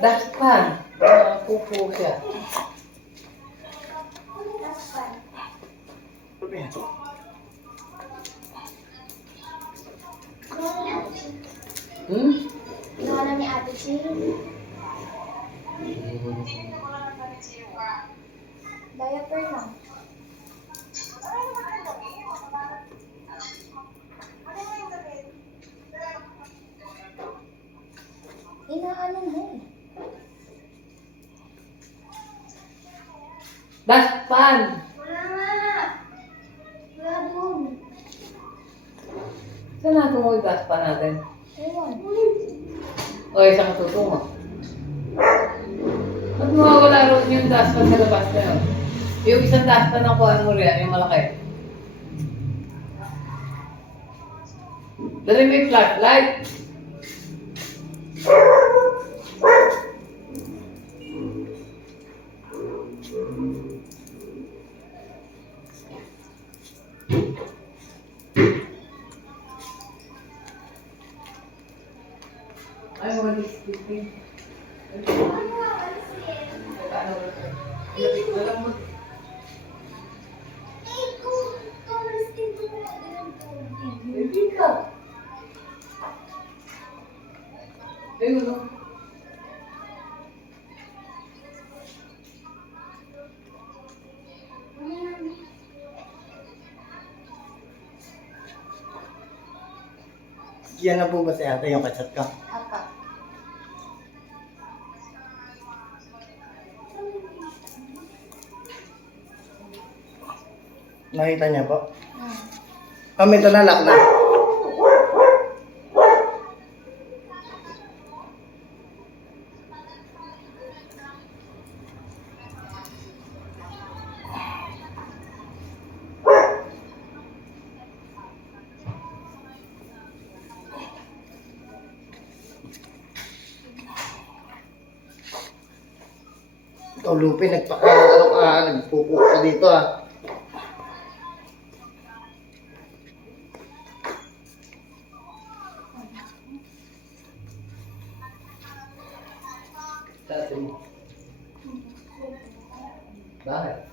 Daspan. Pupo siya. Hmm? Ginawa na ni Ate Chi. Diaper lang. Inaano mo eh. Daspan. Wala nga. Wala doon. Saan natin mo yung daspan natin? Ewan. O, isang tutungo. Ba't mawawala rin yung daspan sa labas na yun? Yung isang daspan ang kuhaan mo riyan, yung malaki. Dali may flashlight. Ay, walis din. Ano nga alisin? Alam mo, Eh, kung alisin ko na ilang tubig. hindi ka. Ayun, no? Yan na po ba si ate yung kachat ka? Apa. Nakita niya po? Hmm. Kami ito na lock na. Ikaw Lupi, nagpupo ka dito ah. Sa atin mo. Bakit?